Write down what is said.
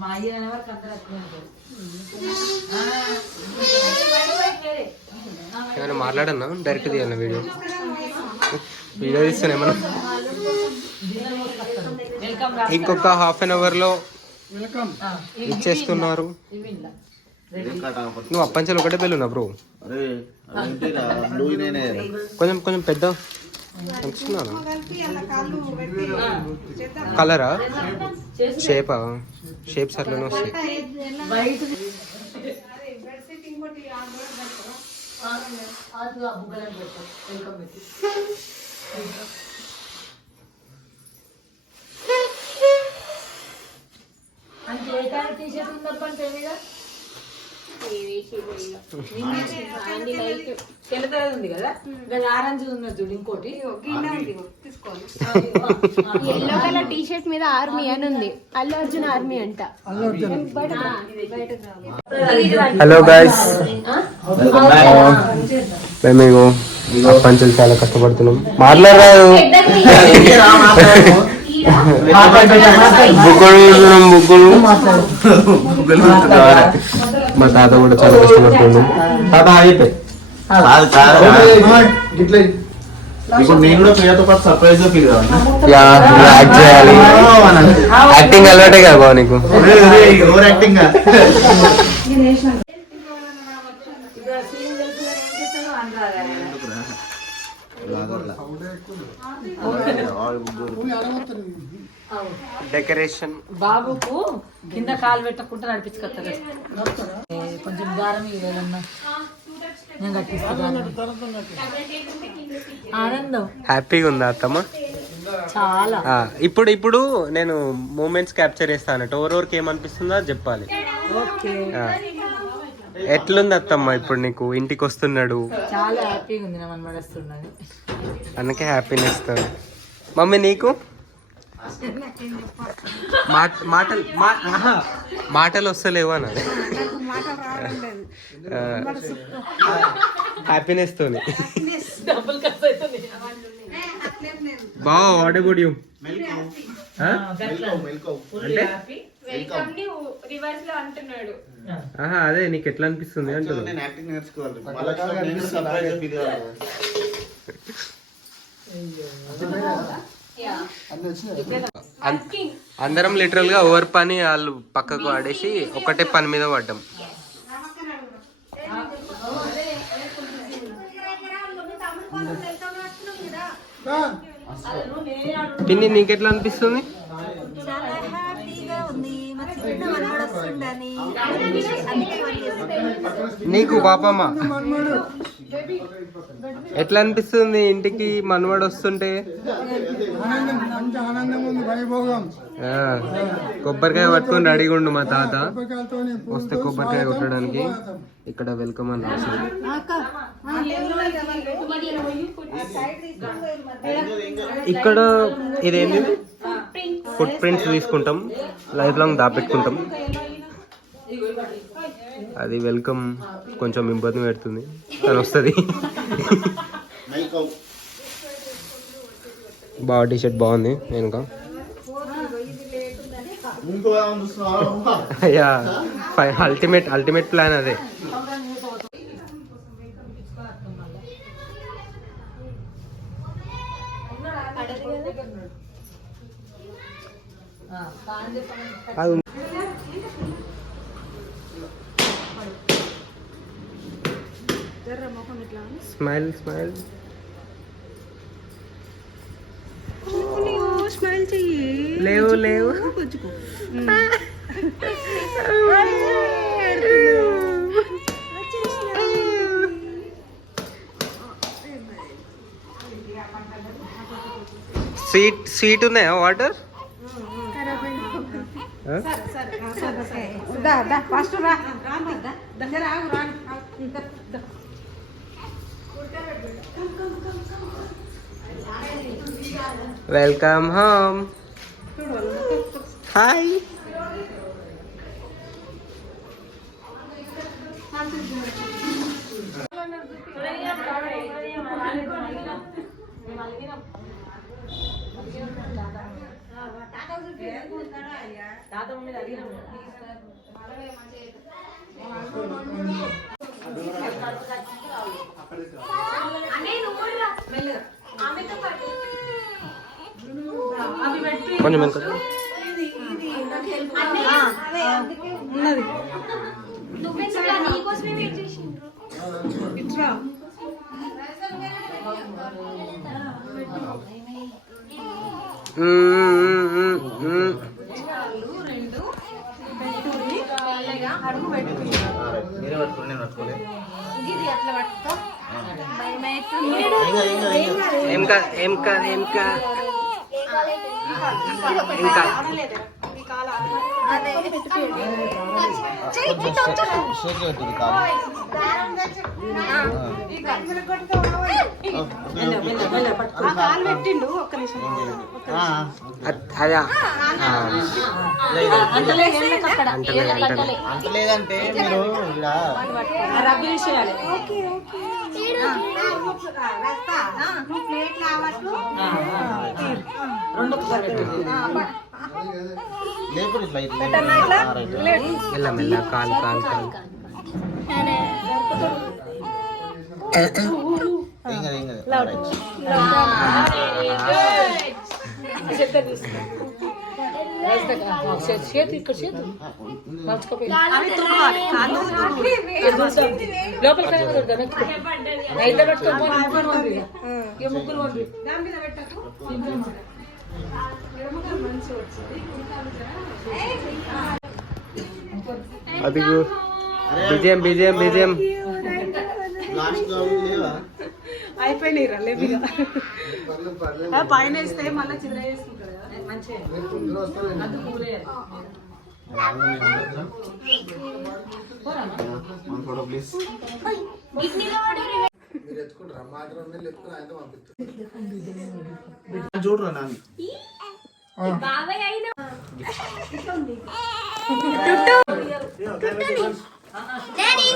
మా అయ్య వరకు అందరూ ఏమైనా మాట్లాడన్నా డైరెక్ట్ తీయాలి వీడియో వీడియో తీస్తాను ఏమన్నా ఇంకొక ½ లో ఇచ్చేస్తున్నారు. నువ్వు అప్పంచలు ఒకటే పెళ్ళున్నా బ్రో కొంచెం కొంచెం పెద్ద కలరా షేపా షేప్స్ అట్లనే వస్తాయి. ఉంది కదా ఆరెంజ్ ఉన్నది చూడు ఇంకోటి ఎల్లో కలర్ టీ షర్ట్ మీద ఆర్మీ అని ఉంది. అల్లు అర్జున్ ఆర్మీ అంట. హలో గైస్ మేము పంచలు చాలా కష్టపడుతున్నాం. మాట్లాడరాదు బుగ్గలు మా తాత కూడా చాలా కష్టపడుతుంది. తాత అయిపోయి యాక్టింగ్ అలవాటే కదా బావ నీకు. డెకరేషన్ బాబుకు కింద కాలు పెట్టకుండా నడిపించుకొస్తారు. కొంచెం దారం ఏదన్నా నేను కట్టిస్తాను. ఆనందం హ్యాపీగా ఉందా అత్తమ్మ? చాలా. ఇప్పుడు నేను మూమెంట్స్ క్యాప్చర్ చేస్తాను. ఎవరెవరికి ఏమనిపిస్తుందో చెప్పాలి. ఎట్లుంది అత్తమ్మ ఇప్పుడు నీకు? ఇంటికి వస్తున్నాడు, చాలా హ్యాపీగా ఉంది. మనమడుస్తున్నది అందుకే హ్యాపీనెస్. మమ్మీ నీకు మాటలు వస్తలేవు అన్నది హ్యాపీనెస్ తోని. బావ వాట్ అబౌట్ యు? అదే నీకు ఎట్లా అనిపిస్తుంది అంటున్నా. అందరం లిటరల్ గా ఓవర్ పని వాళ్ళు పక్కకు ఆడేసి ఒకటే పని మీద పడ్డాం. పిన్ని నీకెట్లా అనిపిస్తుంది? నీకు పాపమ్మ ఎట్లా అనిపిస్తుంది ఇంటికి మనవాడు వస్తుంటే? కొబ్బరికాయ పట్టుకొని రెడీగా ఉండు మా తాత. వస్తే కొబ్బరికాయ కొట్టడానికి ఇక్కడ వెల్కమ్ అని రాసింది. ఇక్కడ ఇదేంటి ఫుట్ ప్రింట్స్ తీసుకుంటాం, లైఫ్ లాంగ్ దాపెట్టుకుంటాం. అది వెల్కమ్ కొంచెం ఇబ్బంది పెడుతుంది కానీ వస్తుంది. బాగా టీ షర్ట్ బాగుంది. నేను అల్టిమేట్ ప్లాన్ అదే. స్మైల్ స్మైల్ స్మైల్ చెయ్యి. లేవు లేవు స్వీట్ ఉన్నాయా? Water welcome home. హాయ్. తాతమ్మ మీద అడిగినాము. కొంచెం వెనుక. అంటలేదంటే మీరు రబ్బీ చేయాలి. రెండు లేకపోతే ఇట్లా మెల్ల మెల్ల కాలు కాలు కాలు. ఏం కదా చేతి ఇక్కడ చేతి లోపలికి ఇద్దరు పెట్టుకోవాలి. ముగ్గురు అది బిజెం బిజెం బిజెం అయిపోయినాయి రా లేపిగా పైన వేస్తే మళ్ళీ చిన్న వేసుకుంటారు కదా మంచిగా అది పూరేయాలి. చూడరా నాన్న డాడీ